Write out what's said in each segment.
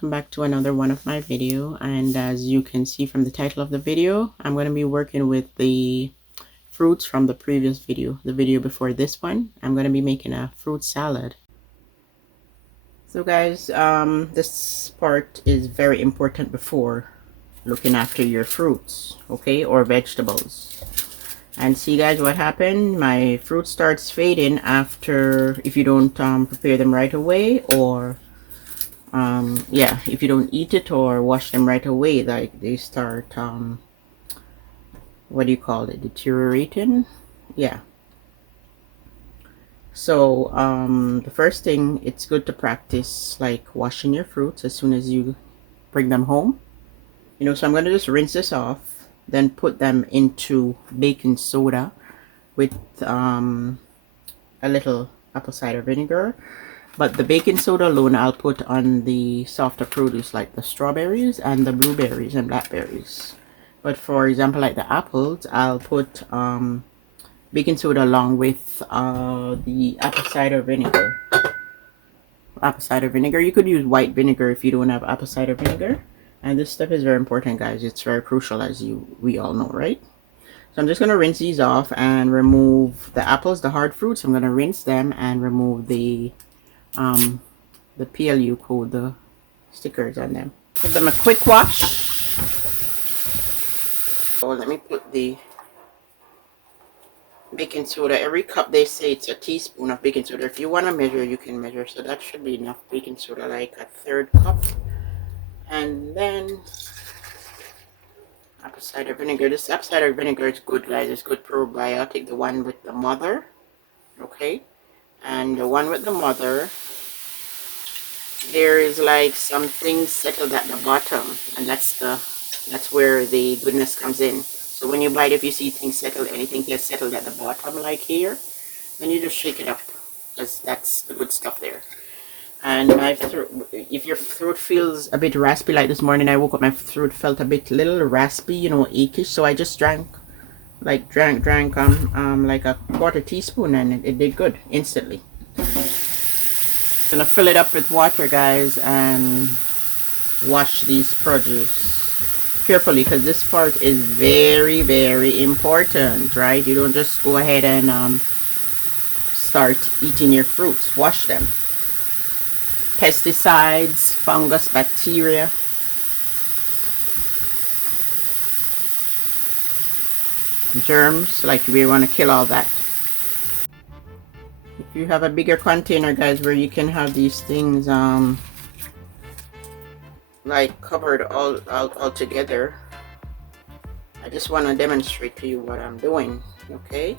welcome back to another one of my video. And as you can see from the title of the video, I'm going to be working with the fruits from the previous video, the video before this one. I'm going to be making a fruit salad. So guys, this part is very important before looking after your fruits, okay, or vegetables. And see guys, what happened? My fruit starts fading after, if you don't prepare them right away, or yeah, if you don't eat it or wash them right away, like they start what do you call it, deteriorating. Yeah, so the first thing, it's good to practice like washing your fruits as soon as you bring them home, you know. So I'm going to just rinse this off, then put them into baking soda with a little apple cider vinegar. But the baking soda alone I'll put on the softer produce like the strawberries and the blueberries and blackberries. But for example, like the apples, I'll put baking soda along with the apple cider vinegar. Apple cider vinegar. You could use white vinegar if you don't have apple cider vinegar. And this stuff is very important, guys. It's very crucial, as we all know, right? So I'm just going to rinse these off and remove the apples, the hard fruits. I'm going to rinse them and remove the PLU code, the stickers on them. Give them a quick wash. So let me put the baking soda. Every cup, they say it's a teaspoon of baking soda. If you want to measure, you can measure. So that should be enough baking soda, like a third cup. And then apple cider vinegar. This apple cider vinegar is good, guys. It's good probiotic. The one with the mother, okay, and the one with the mother, there is like something settled at the bottom, and that's where the goodness comes in. So when you bite, if you see things settled, anything gets settled at the bottom like here, then you just shake it up, because that's the good stuff there. And my throat, if your throat feels a bit raspy, like this morning I woke up, my throat felt a little raspy, you know, achish, so I just drank like a quarter teaspoon, and it did good instantly. Gonna fill it up with water, guys, and wash these produce carefully, because this part is very, very important, right? You don't just go ahead and start eating your fruits. Wash them. Pesticides, fungus, bacteria, germs, like we want to kill all that. If you have a bigger container, guys, where you can have these things like covered all together, I just want to demonstrate to you what I'm doing, okay?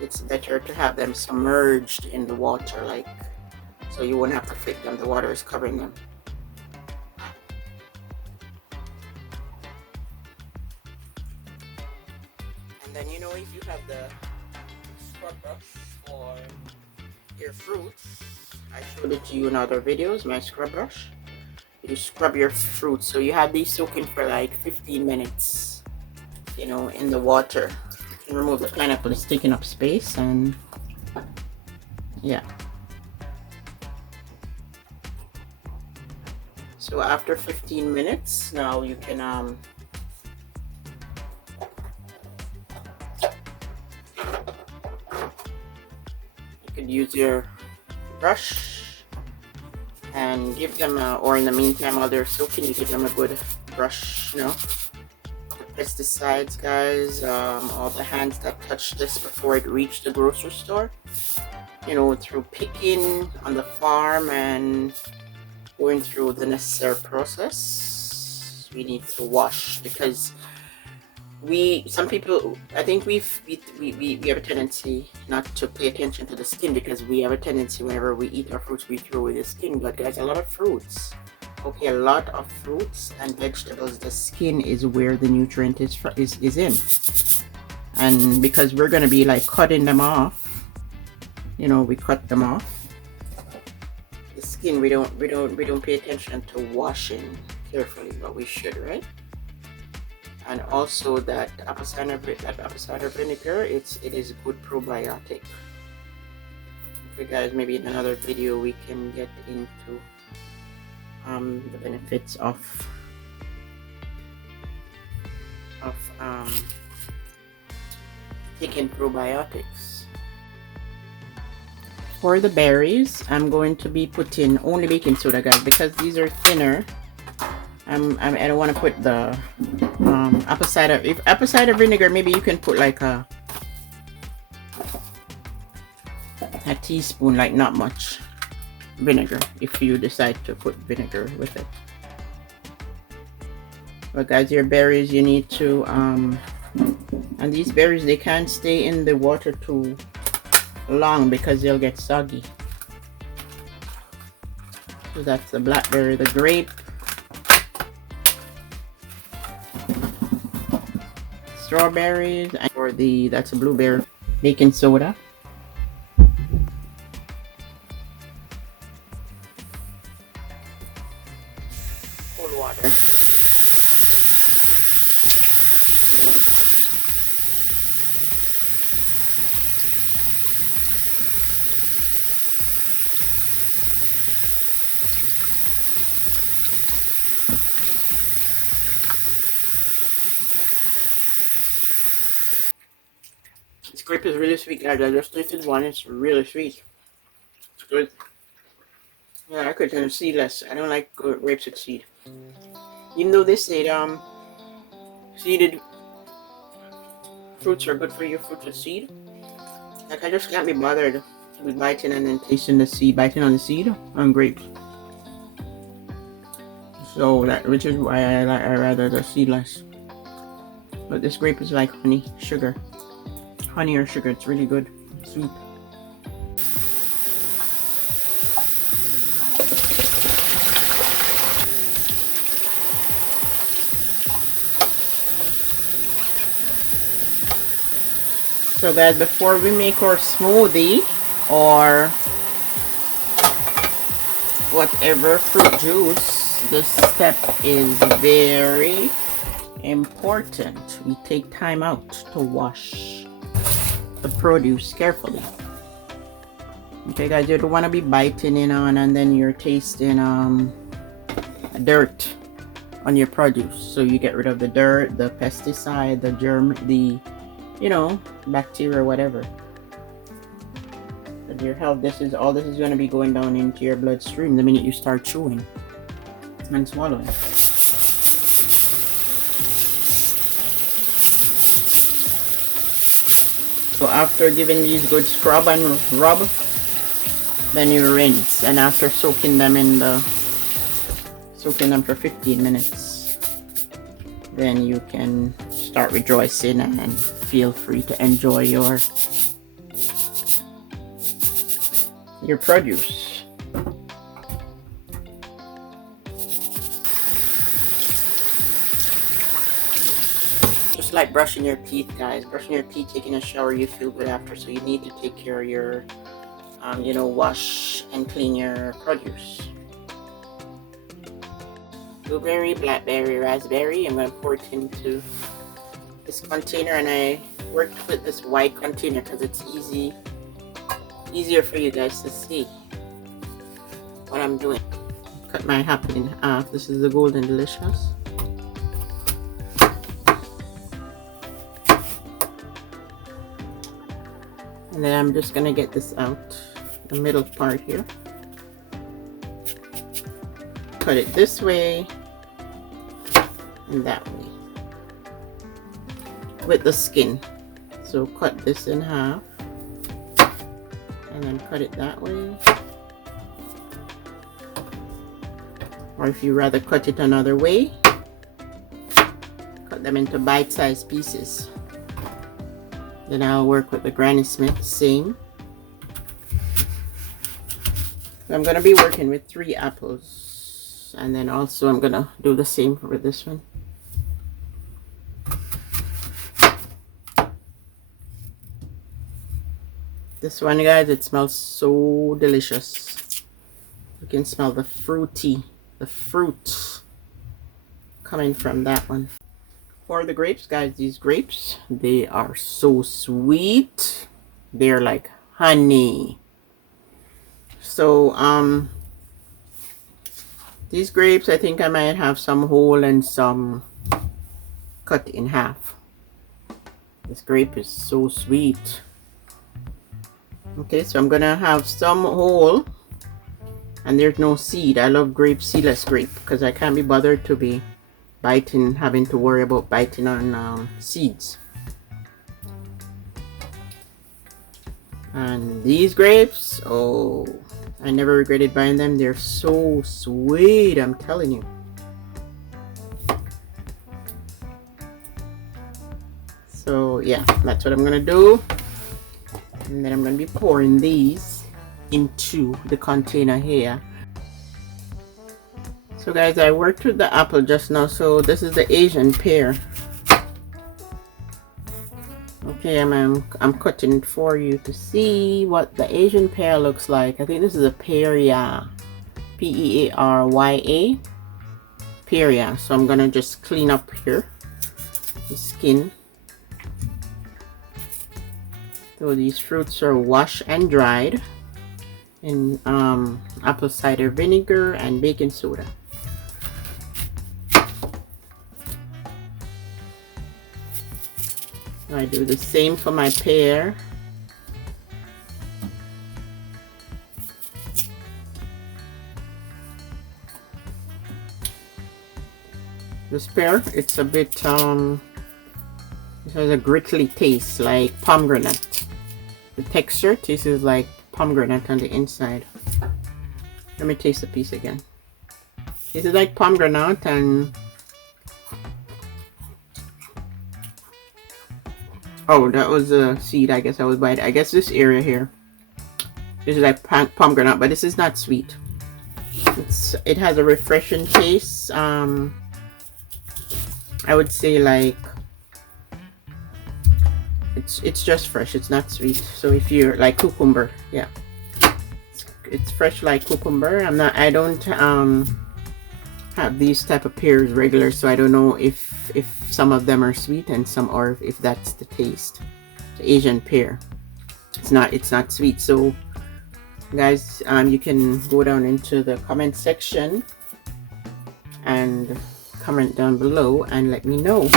It's better to have them submerged in the water, like, so you won't have to flip them. The water is covering them. And then, you know, if you have the scrub brush for your fruits, I showed it to you in other videos, my scrub brush. You scrub your fruits. So you have these soaking for like 15 minutes, you know, in the water. You can remove the pineapple, it's taking up space, and yeah. So after 15 minutes, now you can you could use your brush and give them or in the meantime, while they're soaking, you give them a good brush, you know. The pesticides, guys, all the hands that touched this before it reached the grocery store, you know, through picking on the farm and going through the necessary process, we need to wash, because some people, I think we have a tendency not to pay attention to the skin, because we have a tendency, whenever we eat our fruits, we throw away the skin. But guys, a lot of fruits, okay, a lot of fruits and vegetables, the skin is where the nutrient is in. And because we're going to be like cutting them off, you know, we cut them off, the skin, we don't pay attention to washing carefully, but we should, right? And also that apple cider vinegar, it is good probiotic. Okay guys, maybe in another video we can get into the benefits of taking probiotics. For the berries, I'm going to be putting only baking soda, guys, because these are thinner. I don't want to put the apple cider. If apple cider vinegar, maybe you can put like a teaspoon, like not much vinegar, if you decide to put vinegar with it. But guys, your berries, you need to and these berries, they can't stay in the water too long because they'll get soggy. So that's the blackberry, the grape, strawberries, and for the, that's a blueberry, baking soda, cold water. This grape is really sweet, guys. I just tasted one. It's really sweet. It's good. Yeah, I could turn seedless. I don't like grapes with seed. Even though they say seeded fruits are good for your fruits with seed. Like, I just can't be bothered with biting and then tasting the seed, biting on the seed on grapes. So that, which is why I rather the seedless. But this grape is like honey, sugar. Honey or sugar, it's really good. Sweet. So guys, before we make our smoothie or whatever fruit juice, this step is very important. We take time out to wash the produce carefully. Okay guys, you don't want to be biting in on and then you're tasting dirt on your produce. So you get rid of the dirt, the pesticide, the germ, the bacteria, whatever. For your health, this is going to be going down into your bloodstream the minute you start chewing and swallowing. So after giving these good scrub and rub, then you rinse, and after soaking them for 15 minutes, then you can start rejoicing and feel free to enjoy your produce. Just like brushing your teeth, guys. Brushing your teeth, taking a shower, you feel good after. So you need to take care of your, wash and clean your produce. Blueberry, blackberry, raspberry. I'm going to pour it into this container, and I worked with this white container because it's easier for you guys to see what I'm doing. Cut my apple in half. This is the Golden Delicious. And then I'm just gonna get this out, the middle part here. Cut it this way and that way with the skin. So cut this in half and then cut it that way. Or if you rather cut it another way, cut them into bite-sized pieces. Then I'll work with the Granny Smith, same. So I'm going to be working with 3 apples. And then also I'm going to do the same for this one. This one, guys, it smells so delicious. You can smell the fruit coming from that one. For the grapes, guys, these grapes, they are so sweet. They're like honey. So These grapes, I think I might have some whole and some cut in half. This grape is so sweet. Okay, so I'm gonna have some whole, and there's no seed. I love seedless grape because I can't be bothered to be having to worry about biting on seeds. And these grapes, oh, I never regretted buying them. They're so sweet, I'm telling you. So yeah, that's what I'm gonna do. And then I'm gonna be pouring these into the container here. So guys, I worked with the apple just now. So this is the Asian pear. Okay, I'm cutting it for you to see what the Asian pear looks like. I think this is a pearya, P-E-A-R-Y-A, pearya. So I'm gonna just clean up here the skin. So these fruits are washed and dried in apple cider vinegar and baking soda. I do the same for my pear. This pear, it's a bit it has a gritty taste like pomegranate. The texture tastes like pomegranate on the inside. Let me taste the piece again. This is like pomegranate, and oh, that was a seed. I guess I was biting. I guess this area here. This is like pomegranate, but this is not sweet. It has a refreshing taste. I would say like it's just fresh. It's not sweet. So if you're like cucumber, yeah, it's fresh like cucumber. I don't have these type of pears regular, so I don't know if some of them are sweet and some are, if that's the taste. The Asian pear, it's not sweet. So guys, you can go down into the comment section and comment down below and let me know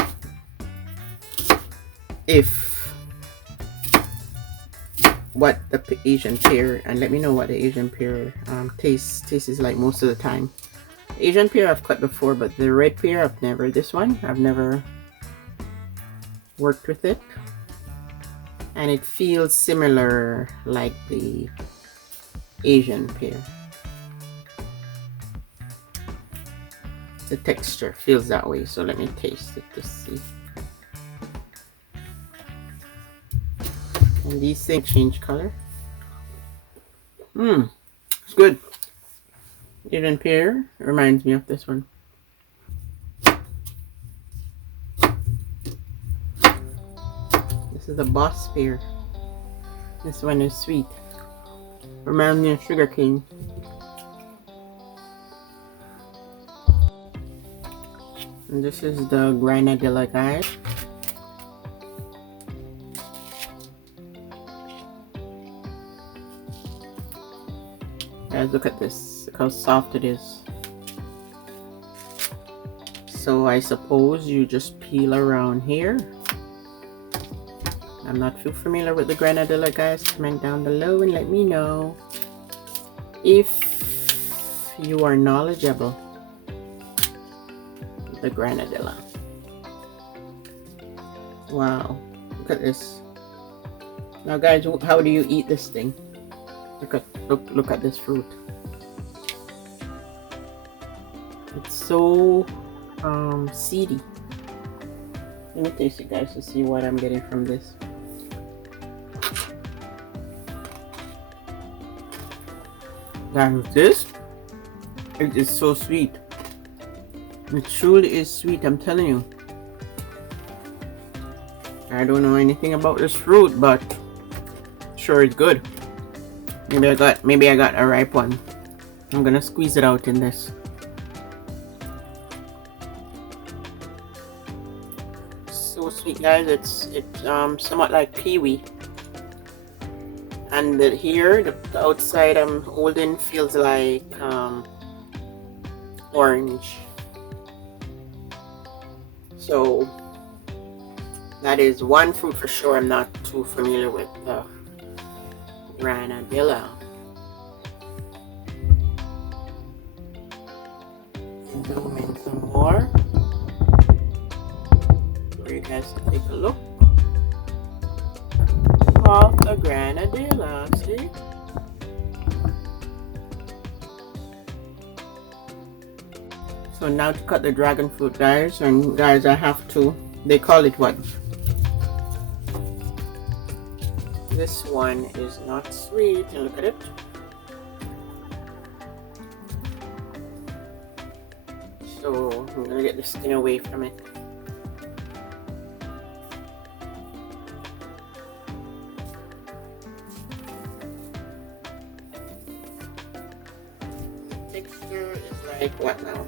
what the Asian pear, and let me know what the Asian pear tastes is like most of the time. Asian pear I've cut before, but the red pear I've never. This one I've never worked with it, and it feels similar like the Asian pear. The texture feels that way, so let me taste it to see. And these things change color. It's good. Asian pear reminds me of this one. This is the boss pear. This one is sweet. Reminds me of sugar cane. And this is the granadilla, guys. Guys, look at this. Look how soft it is. So I suppose you just peel around here. I'm not too familiar with the granadilla, guys. Comment down below and let me know if you are knowledgeable with the granadilla. Wow, look at this. Now guys, how do you eat this thing? Look at this fruit. It's so seedy. Let me taste it, guys, to see what I'm getting from this. Guys, this, it is so sweet. It truly is sweet, I'm telling you. I don't know anything about this fruit, but sure it's good. Maybe I got a ripe one. I'm gonna squeeze it out in this. So sweet, guys. It's somewhat like kiwi. And here, the outside I'm holding feels like orange. So that is one fruit for sure I'm not too familiar with, the granadilla. Zoom in some more for you guys to take a look of the granadilla. See? So now to cut the dragon fruit, guys, and guys, I have to, they call it what? This one is not sweet, and look at it. So I'm gonna get the skin away from it. The texture is like what now?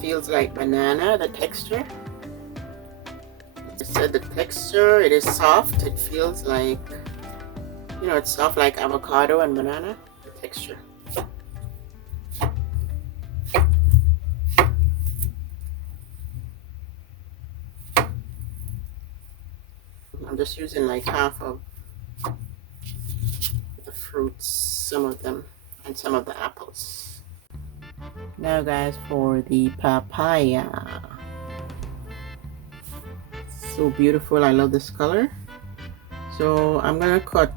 Feels like banana, the texture. I said the texture, it is soft. It feels like, you know, it's soft like avocado and banana, the texture. I'm just using like half of the fruits, some of them, and some of the apples. Now guys, for the papaya. So beautiful, I love this color. So I'm gonna cut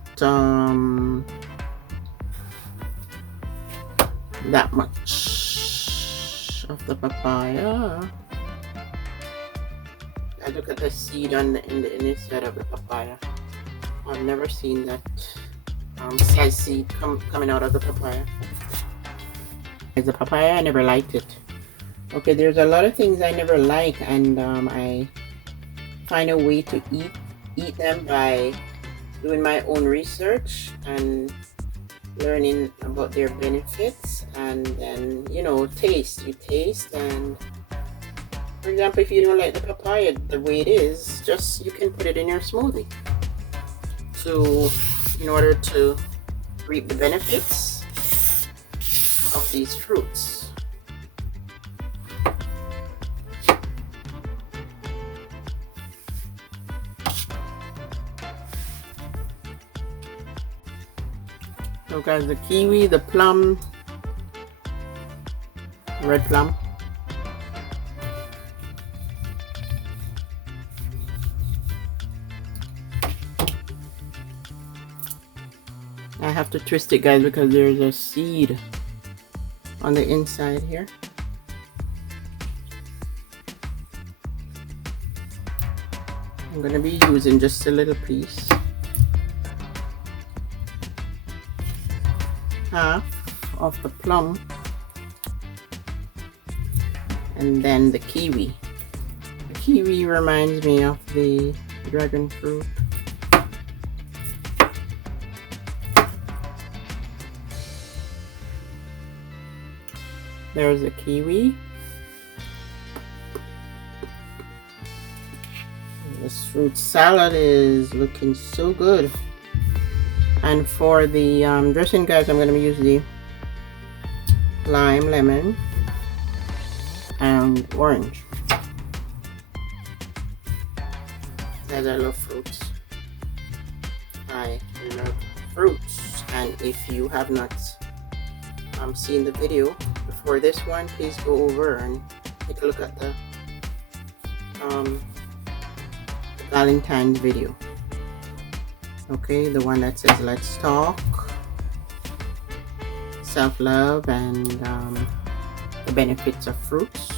that much of the papaya. I look at the seed on in the inside of the papaya. I've never seen that sliced seed coming out of the papaya. As a papaya, I never liked it. Okay, there's a lot of things I never like, and I find a way to eat them by doing my own research and learning about their benefits, and then, you know, taste. You taste, and for example, if you don't like the papaya the way it is, just you can put it in your smoothie in order to reap the benefits of these fruits. So guys, the kiwi, the plum, red plum, I have to twist it, guys, because there's a seed on the inside here. I'm going to be using just a little piece. Half of the plum. And then the kiwi. The kiwi reminds me of the dragon fruit. There's a kiwi. This fruit salad is looking so good. And for the dressing, guys, I'm going to use the lime, lemon, and orange. Guys, I love fruits. I love fruits. And if you have not seen the video before this one, please go over and take a look at the Valentine's video. Okay, the one that says let's talk, self-love, and the benefits of fruits.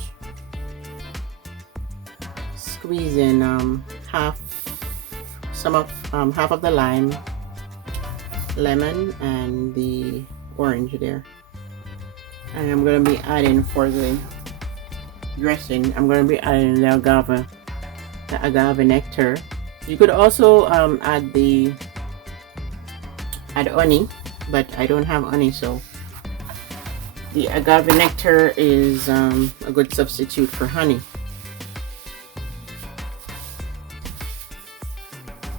Squeeze in half of the lime, lemon, and the orange there. And I'm going to be adding, for the dressing, I'm going to be adding the agave nectar. You could also add honey, but I don't have honey, so the agave nectar is a good substitute for honey.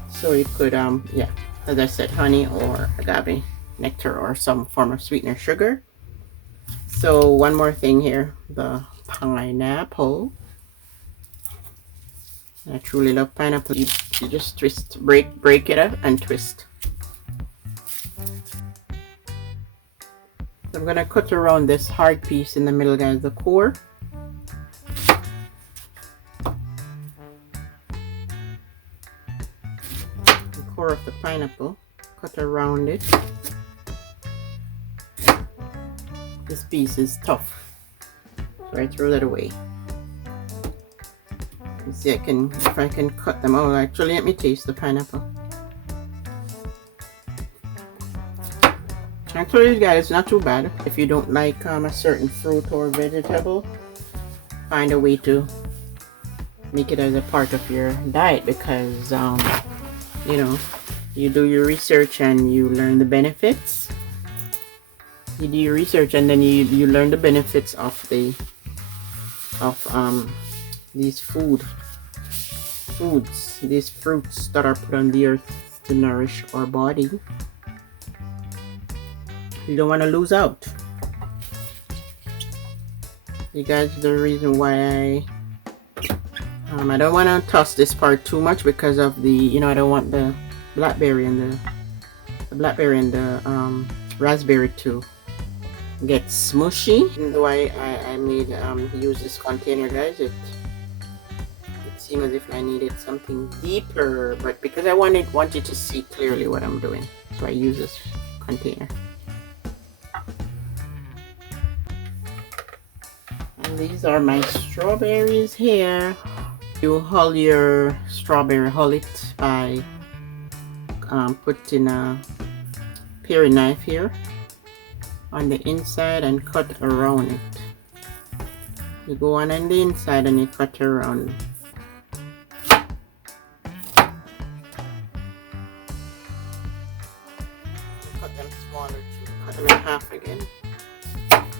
So you could yeah, as I said, honey or agave nectar or some form of sweetener, sugar. So one more thing here, the pineapple. I truly love pineapple. You just twist, break it up and twist. So I'm gonna cut around this hard piece in the middle, guys, the core. The core of the pineapple. Cut around it. This piece is tough, so I throw that away. You see, if I can cut them out. Actually, let me taste the pineapple. Actually, guys, it's not too bad. If you don't like a certain fruit or vegetable, find a way to make it as a part of your diet, because you know, you do your research and you learn the benefits. You do your research and then you learn the benefits of these these fruits that are put on the earth to nourish our body. You don't want to lose out. You guys, the reason why I don't want to toss this part too much because of the, I don't want the blackberry and the raspberry to get smushy. Even though I made use this container, guys, it seemed as if I needed something deeper, but because I wanted to see clearly what I'm doing, so I use this container. And these are my strawberries here. You hull your strawberry, hull it by putting a paring knife here on the inside and cut around it. You go on the inside and you cut around. Cut them smaller too. Cut them in half again.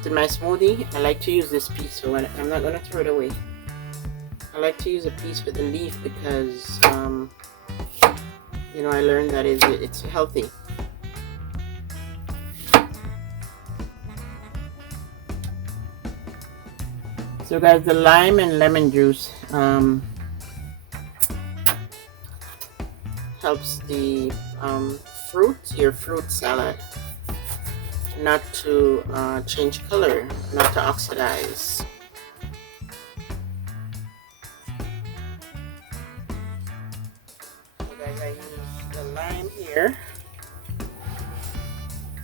In my smoothie, I like to use this piece, so I'm not gonna throw it away. I like to use a piece with the leaf because I learned that it's healthy. So guys, the lime and lemon juice helps the your fruit salad not to change color, not to oxidize. So guys, I use the lime here.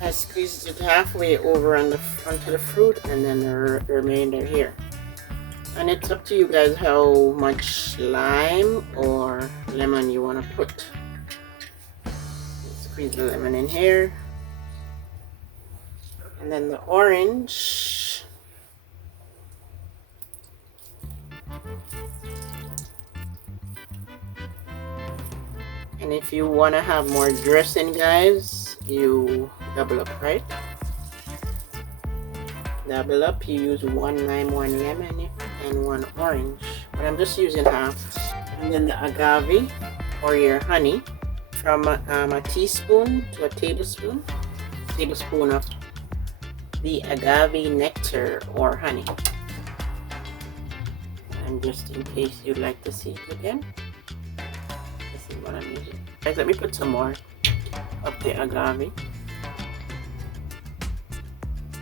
I squeezed it halfway over onto the fruit, and then the remainder here. And it's up to you guys how much lime or lemon you want to put. Squeeze the lemon in here. And then the orange. And if you want to have more dressing, guys, you double up, right? Double up, you use 1 lime, 1 lemon, and 1 orange. But I'm just using half. And then the agave, or your honey, from a teaspoon to a tablespoon of the agave nectar or honey. And just in case you'd like to see it again, this is what I'm using. Guys, let me put some more of the agave.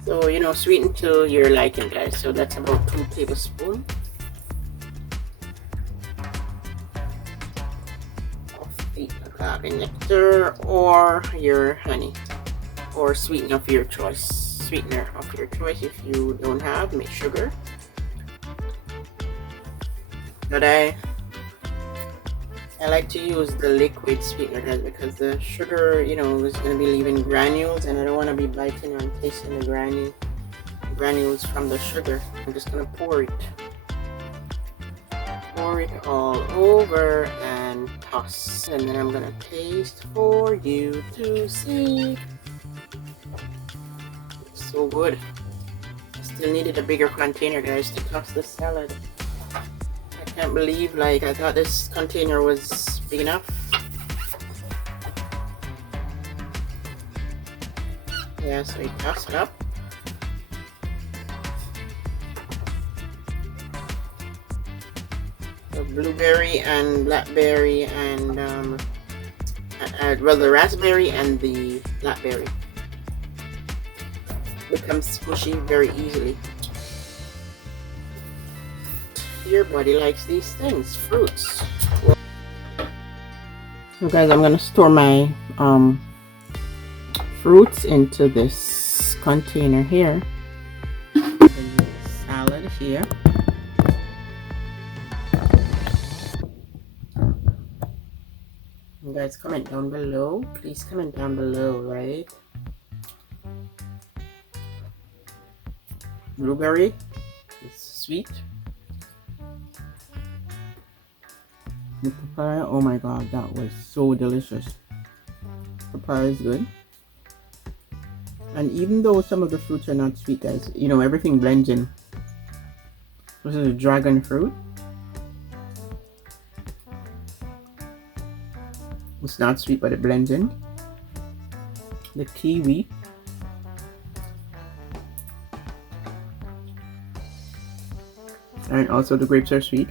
So, sweeten to your liking, guys. So that's about 2 tablespoons of the agave nectar or your honey, or sweetener of your choice. If you don't have, make sugar. But I like to use the liquid sweetener, guys, because the sugar, is going to be leaving granules, and I don't want to be biting and tasting the granules from the sugar. I'm just going to pour it all over and toss, and then I'm going to taste for you to see. It's so good. I still needed a bigger container, guys, to toss the salad. I can't believe, I thought this container was big enough. Yeah, so you toss it up. blueberry and blackberry and well, the raspberry and the blackberry becomes squishy very easily. Your body likes these things, fruits. So guys, I'm gonna store my fruits into this container here. Salad here. You guys comment down below. Please comment down below, right? Blueberry is sweet. The papaya, oh my god, that was so delicious. Papaya is good. And even though some of the fruits are not sweet, guys, you know, everything blends in. This is a dragon fruit. It's not sweet, but it blends in. The kiwi. And also the grapes are sweet.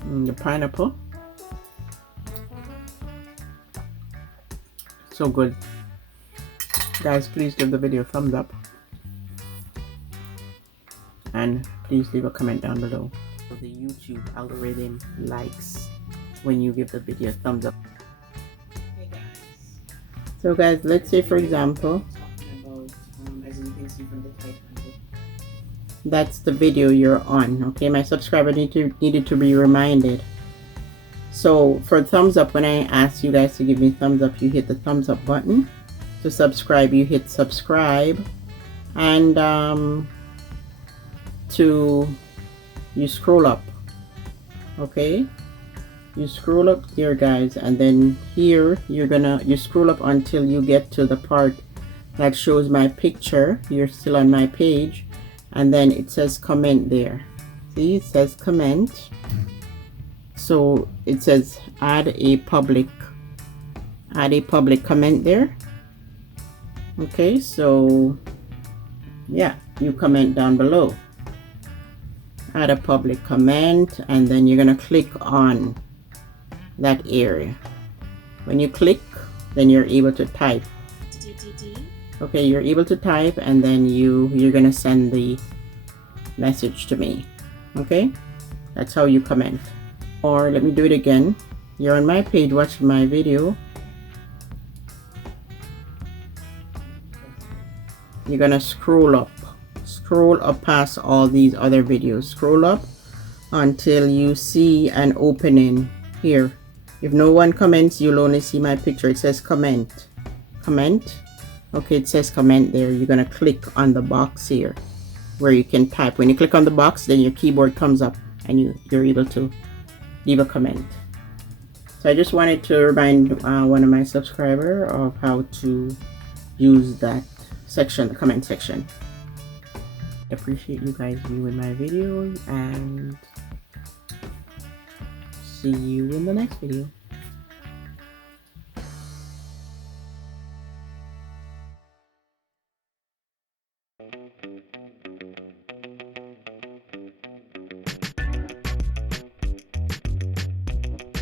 And the pineapple. So good. Guys, please give the video a thumbs up. And please leave a comment down below. The YouTube algorithm likes when you give the video a thumbs up. Hey guys. So guys, let's say for example, as you can see from the title, that's the video you're on. Okay, my subscriber needed to be reminded. So for thumbs up, when I ask you guys to give me thumbs up, you hit the thumbs up button. To subscribe, you hit subscribe, and you scroll up. Okay, you scroll up here, guys, and then here you scroll up until you get to the part that shows my picture. You're still on my page, and then it says comment there. See, it says comment. So it says add a public comment there. Okay, so yeah, you comment down below, add a public comment, and then you're gonna click on that area. When you click, then you're able to type. Okay, you're able to type, and then you're gonna send the message to me. Okay, that's how you comment. Or let me do it again. You're on my page watching my video. You're gonna scroll up past all these other videos. Scroll up until you see an opening here. If no one comments, you'll only see my picture. It says comment. Okay, it says comment there. You're gonna click on the box here where you can type. When you click on the box, then your keyboard comes up and you're able to leave a comment. So I just wanted to remind one of my subscribers of how to use that section, the comment section. I appreciate you guys viewing my videos, and see you in the next video.